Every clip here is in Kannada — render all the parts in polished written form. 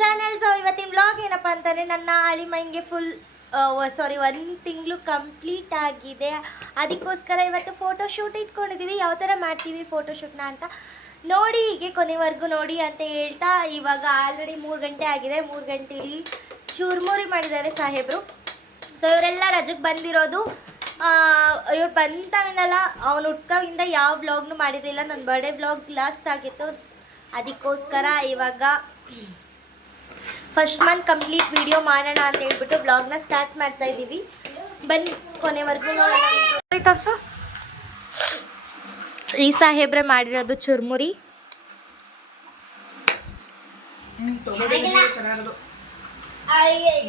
ಚಾನಲ್. ಸೊ ಇವತ್ತಿನ ವ್ಲಾಗ್ ಏನಪ್ಪ ಅಂತಂದರೆ ನನ್ನ ಅಳಿಮೈನ್ಗೆ ಫುಲ್ 1 ತಿಂಗಳು ಕಂಪ್ಲೀಟ್ ಆಗಿದೆ. ಅದಕ್ಕೋಸ್ಕರ ಇವತ್ತು ಫೋಟೋಶೂಟ್ ಇಟ್ಕೊಂಡಿದ್ದೀವಿ. ಯಾವ ಥರ ಮಾಡ್ತೀವಿ ಫೋಟೋಶೂಟ್ನ ಅಂತ ನೋಡಿ, ಹೀಗೆ ಕೊನೆವರೆಗೂ ನೋಡಿ ಅಂತ ಹೇಳ್ತಾ, ಇವಾಗ ಆಲ್ರೆಡಿ 3 ಗಂಟೆ ಆಗಿದೆ. 3 ಗಂಟೆಯಲ್ಲಿ ಚೂರ್ಮುರಿ ಮಾಡಿದ್ದಾರೆ ಸಾಹೇಬರು. ಸೊ ಇವರೆಲ್ಲ ರಜಕ್ಕೆ ಬಂದಿರೋದು. ಇವ್ರು ಬಂತವನಲ್ಲ, ಅವನು ಹುಟ್ಕೋವಿಂದ ಯಾವ ವ್ಲಾಗ್ನು ಮಾಡಿರಲಿಲ್ಲ. ನನ್ನ ಬರ್ಡೇ ವ್ಲಾಗ್ ಲಾಸ್ಟ್ ಆಗಿತ್ತು. ಅದಕ್ಕೋಸ್ಕರ ಇವಾಗ ಫಸ್ಟ್ ಮಂತ್ ಕಂಪ್ಲೀಟ್ ವಿಡಿಯೋ ಮಾಡೋಣ ಅಂತ ಹೇಳ್ಬಿಟ್ಟು ವ್ಲಾಗ್ನ ಸ್ಟಾರ್ಟ್ ಮಾಡ್ತಾ ಇದ್ದೀವಿ. ಬನ್ನಿ ಕೊನೆವರೆಗೂ ನೋಡೋಣ. ಈ ಸಾಹೇಬ್ರೆ ಮಾಡಿರೋದು ಚುರ್ಮುರಿ.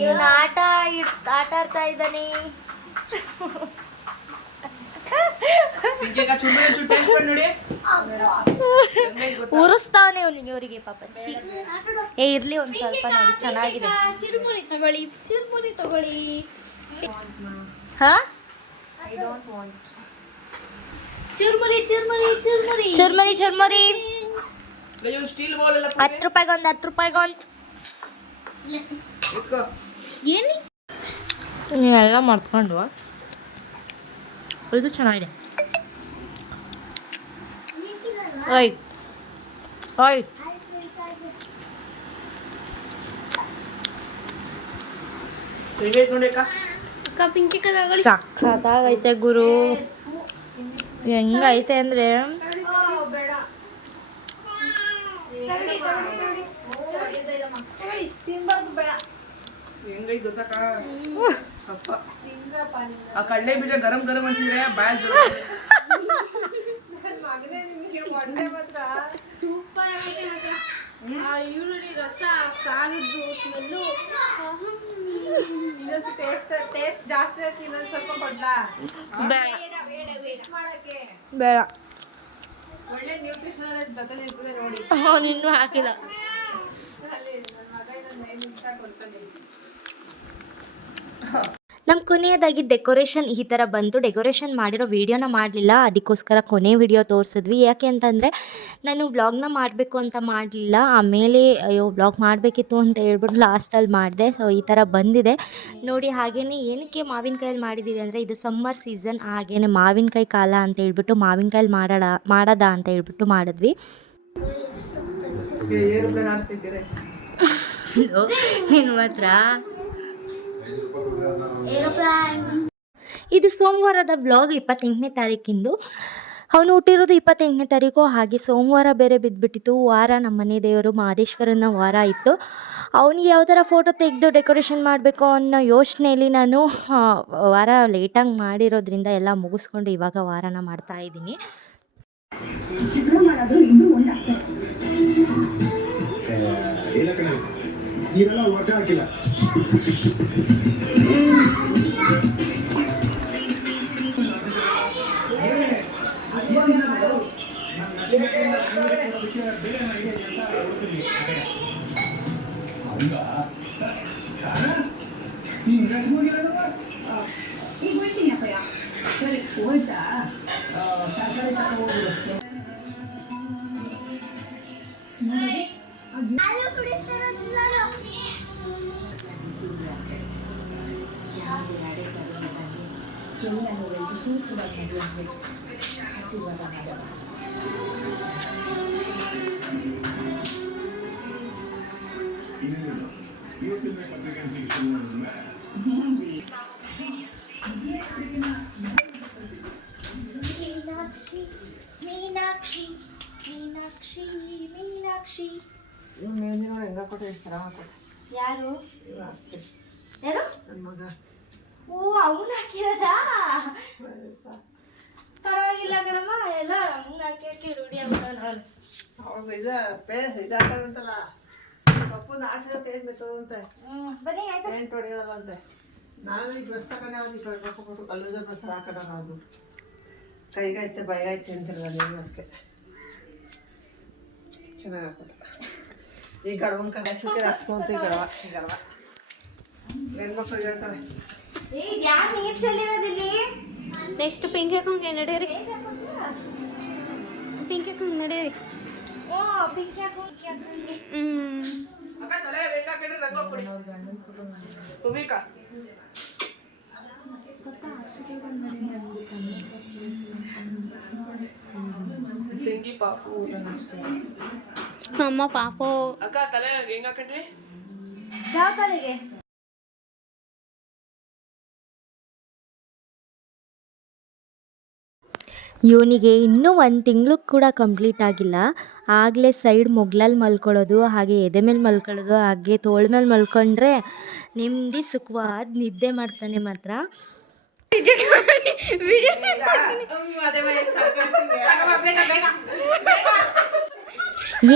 ಇವನು ಆಟ ಆಡ್ತಾ ಇದ್ದಾನೆ. ಉರಿಸ್ತಾವನೆ ಇವರಿಗೆ ಪಾಪ. ಇರ್ಲಿ ಒಂದ್ ಸ್ವಲ್ಪ ನೋಡಿ, ಚೆನ್ನಾಗಿದೆ. ಚುರ್ಮುರಿ ತಗೊಳ್ಳಿ, ಚುರ್ಮುರಿ ತಗೊಳ್ಳಿ. ಚುರ್ಮುರಿ ಚುರ್ಮುರಿ ಚುರ್ಮುರಿ ಚುರ್ಮುರಿ ಚುರ್ಮುರಿ 10 ರೂಪಾಯಿಗೊಂದು 10 ರೂಪಾಯಿಗೊಂದು ಏನು ನೀವೆಲ್ಲ ಮಾಡ್ಕೊಂಡು. ಇದು ಚೆನ್ನಾಗಿದೆ. ಓಯ್ ಓಯ್ ಸಖತ್ತಾಗೈತೆ ಗುರು. ಹೆಂಗೈತೆ ಅಂದ್ರೆ ಹೆಂಗೈತೆ ಗೊತ್ತಕ್ಕ, ಸ್ವಲ್ಪ ಆ ಕಡಲೆ ಬೀಜ ಗರಂ ಗರಂ ಅಂತಿದ್ರೆ ಬಾಯ್ ಸೂಪರ್ ಆಗೈತೆ. ಮತ್ತೆ ಆ ಈರುಳ್ಳಿ ರಸ, ಖಾರದ್ದು ಸ್ಮೆಲ್ಲು, ಇನ್ನೊಂದು ಟೇಸ್ಟ್ ಜಾಸ್ತಿ ಆಗಿ ಇನ್ನೊಂದು ಸ್ವಲ್ಪ ಕೊಡ್ಲಾ? ಬೇಡ, ಒಳ್ಳೆ ನ್ಯೂಟ್ರಿಷನ್ ಜೊತೆ ಇರ್ತದೆ ನೋಡಿ. ಇನ್ನೂ ಹಾಕಿಲ್ಲ. ನಮ್ಮ ಕೊನೆಯದಾಗಿ ಡೆಕೋರೇಷನ್ ಈ ಥರ ಬಂತು. ಡೆಕೋರೇಷನ್ ಮಾಡಿರೋ ವೀಡಿಯೋನ ಮಾಡಲಿಲ್ಲ, ಅದಕ್ಕೋಸ್ಕರ ಕೊನೆ ವೀಡಿಯೋ ತೋರಿಸಿದ್ವಿ. ಯಾಕೆ ಅಂತಂದರೆ ನಾನು ವ್ಲಾಗ್ನ ಮಾಡಬೇಕು ಅಂತ ಮಾಡಲಿಲ್ಲ. ಆಮೇಲೆ ಅಯ್ಯೋ ವ್ಲಾಗ್ ಮಾಡಬೇಕಿತ್ತು ಅಂತ ಹೇಳ್ಬಿಟ್ಟು ಲಾಸ್ಟಲ್ಲಿ ಮಾಡಿದೆ. ಸೊ ಈ ಥರ ಬಂದಿದೆ ನೋಡಿ. ಹಾಗೆಯೇ ಏನಕ್ಕೆ ಮಾವಿನಕಾಯಲ್ಲಿ ಮಾಡಿದ್ದೀವಿ ಅಂದರೆ, ಇದು ಸಮ್ಮರ್ ಸೀಸನ್, ಹಾಗೆಯೇ ಮಾವಿನಕಾಯಿ ಕಾಲ ಅಂತ ಹೇಳ್ಬಿಟ್ಟು ಮಾವಿನಕಾಯಲ್ಲಿ ಮಾಡೋದ ಅಂತ ಹೇಳ್ಬಿಟ್ಟು ಮಾಡಿದ್ವಿ. ನಿನ್ನ ಮಾತ್ರ ಇದು ಸೋಮವಾರದ ವ್ಲಾಗ್. 28ನೇ ತಾರೀಕಿಂದು. ಅವನು ಹುಟ್ಟಿರೋದು 28ನೇ ತಾರೀಕು. ಹಾಗೆ ಸೋಮವಾರ ಬೇರೆ ಬಿದ್ದುಬಿಟ್ಟಿತ್ತು. ವಾರ ನಮ್ಮ ಮನೆ ದೇವರು ಮಹದೇಶ್ವರನ ವಾರ ಇತ್ತು. ಅವನಿಗೆ ಯಾವ ಥರ ಫೋಟೋ ತೆಗೆದು ಡೆಕೋರೇಷನ್ ಮಾಡಬೇಕು ಅನ್ನೋ ಯೋಚನೆಯಲ್ಲಿ ನಾನು ವಾರ ಲೇಟಾಗಿ ಮಾಡಿರೋದ್ರಿಂದ ಎಲ್ಲ ಮುಗಿಸ್ಕೊಂಡು ಇವಾಗ ವಾರನ ಮಾಡ್ತಾಯಿದ್ದೀನಿ. ಮೀನಾಕ್ಷಿ ಮೀನಾಕ್ಷಿ ಮೀನಾಕ್ಷಿ ಹೆಂಗ ಕೊಟ್ಟೆ, ಎಷ್ಟು ಚೆನ್ನಾಗಿ ಕೊಟ್ಟೆ. ಯಾರು ಯಾರು? ನನ್ನ ಮಗ. ಓ, ಅವನು ಹಾಕಿರೋದಾ? ಪರವಾಗಿಲ್ಲ ಕಣಮ್ಮ, ಎಲ್ಲ ಅವನು ಹಾಕಿ ರೂಢಿ ಆಗ್ಬಿಟ್ಟು ನೋಡಿ. ಅವಾಗ ಇದಾಕದಂತಲ್ಲ, ಸೊಪ್ಪು ನಾಶ ಕೈ ಮೆತ್ತದಂತೆ. ಬನ್ನಿ ಆಯ್ತು. ಪೇಂಟ್ ಹೊಡೆಯೋದಂತೆ. ನಾನು ಈ ಡ್ರೆಸ್ ತಗೊಂಡೆ, ಅವ್ನಿಗೆ ಕಳ್ಕೊಬಿಟ್ಟು ಕಲ್ಲುಜ ಡ್ರೆಸ್ ಹಾಕೋಣ. ಅದು ಕೈಗೈತೆ ಬೈಗೈತೆ ಅಂತಿರಲ್ಲ ನೀವು. ಅದಕ್ಕೆ ಚೆನ್ನಾಗಿ ಹಾಕೋದು. ಈ ಗಡವನ್ ಕಲಿಸಕ್ಕೆ ಹಾಕ್ಸ್ಕೊಂತ. ಈ ಗಡವ ಹೆಣ್ಮಕ್ಳು ಹೇಳ್ತಾರೆ. ಯಾರು ನೀರು ಚೆಲ್ಲಿರೋದಿಲ್ಲಿ? ನೆಕ್ಸ್ಟ್ ಪಿಂಕ್ ಹಾಕೊಂಗೆ ನಡೀರಿ. ಪಿಂಕ್ ಹಾಕೊಂಗೆ ನಡೀರಿ. ಓ ಪಿಂಕ್ ಹಾಕೊಂಡು ಅಕ್ಕ ತಲೆ ಭೂಮಿಕಾ ತೆಂಗಿ ಪಾಪು ಅಮ್ಮ ಪಾಪು ಅಕ್ಕ ತಲೆ ಹೆಂಗ್ ಹಾಕೊಂಡ್ರಿ ಯಾವ ಕಡೆಗೆ ಇವನಿಗೆ ಇನ್ನೂ 1 ತಿಂಗಳು ಕೂಡ ಕಂಪ್ಲೀಟ್ ಆಗಿಲ್ಲ. ಆಗಲೇ ಸೈಡ್ ಮೊಗ್ಲಲ್ಲಿ ಮಲ್ಕೊಳ್ಳೋದು, ಹಾಗೆ ಎದೆ ಮೇಲೆ ಮಲ್ಕೊಳ್ಳೋದು, ಹಾಗೆ ತೋಳ ಮೇಲೆ ಮಲ್ಕೊಂಡ್ರೆ ನೆಮ್ಮದಿ ಸುಖವಾದ ನಿದ್ದೆ ಮಾಡ್ತಾನೆ ಮಾತ್ರ.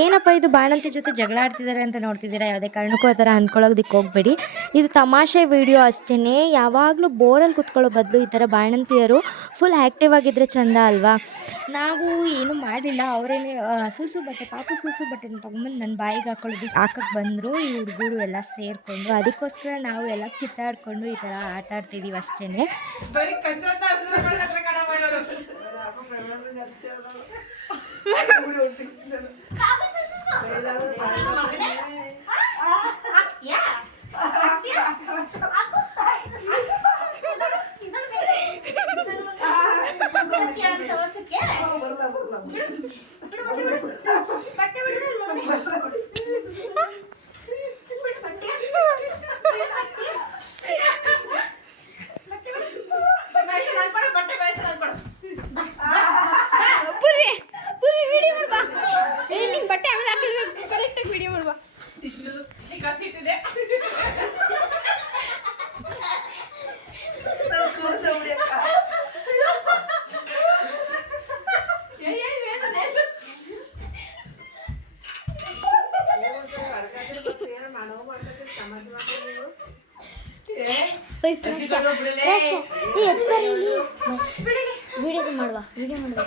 ಏನಪ್ಪ ಇದು ಬಾಣಂತಿ ಜೊತೆ ಜಗಳ ಆಡ್ತಿದ್ದಾರೆ ಅಂತ ನೋಡ್ತಿದ್ದೀರಾ? ಯಾವುದೇ ಕಾರಣಕ್ಕೂ ಆ ಥರ ಅಂದ್ಕೊಳ್ಳೋದಕ್ಕೆ ಹೋಗಬೇಡಿ. ಇದು ತಮಾಷೆ ವಿಡಿಯೋ ಅಷ್ಟೇ. ಯಾವಾಗಲೂ ಬೋರಲ್ಲಿ ಕುತ್ಕೊಳ್ಳೋ ಬದಲು ಈ ಥರ ಬಾಣಂತಿಯರು ಫುಲ್ ಆ್ಯಕ್ಟಿವ್ ಆಗಿದ್ದರೆ ಚೆಂದ ಅಲ್ವಾ? ನಾವು ಏನೂ ಮಾಡಲಿಲ್ಲ. ಅವರೇನೆ ಸೂಸು ಬಟ್ಟೆ ಬಟ್ಟೆನ ತೊಗೊಂಬಂದು ನನ್ನ ಬಾಯಿಗೆ ಹಾಕಕ್ಕೆ ಬಂದರು ಈ ಹುಡುಗರು ಎಲ್ಲ ಸೇರಿಕೊಂಡು. ಅದಕ್ಕೋಸ್ಕರ ನಾವು ಎಲ್ಲ ಕಿತ್ತಾಡ್ಕೊಂಡು ಈ ಥರ ಆಟ ಆಡ್ತಿದ್ದೀವಿ ಅಷ್ಟೇ. ಬಟ್ಟೆ ಆಮೇಲೆ ಹಾಕಿದ್ವಿ ಕರೆಕ್ಟಾಗಿ ವಿಡಿಯೋ ಮಾಡುವ ವಿಡಿಯೋ ಮಾಡುವ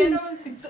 ಏನೋ ಒಂದು ಸಿಕ್ತು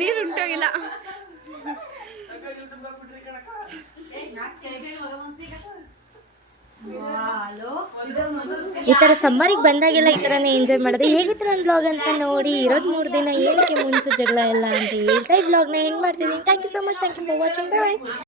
ನೀರು ಉಂಟಾಗಿಲ್ಲ. ಈ ಥರ ಸಮ್ಮರಿಗೆ ಬಂದಾಗೆಲ್ಲ ಈ ಥರನೇ ಎಂಜಾಯ್ ಮಾಡೋದು. ಹೇಗಿತ್ತು ನನ್ನ ಬ್ಲಾಗ್ ಅಂತ ನೋಡಿ. ಇರೋದು 3 ದಿನ, ಏನಕ್ಕೆ ಮುನ್ಸು ಜಗಳ ಎಲ್ಲ ಅಂತ ಹೇಳ್ತಾ ಈ ಬ್ಲಾಗ್ನ ಹೆಂಗೆ ಮಾಡ್ತಿದ್ದೀನಿ. Thank you so much. Thank you for watching. Bye.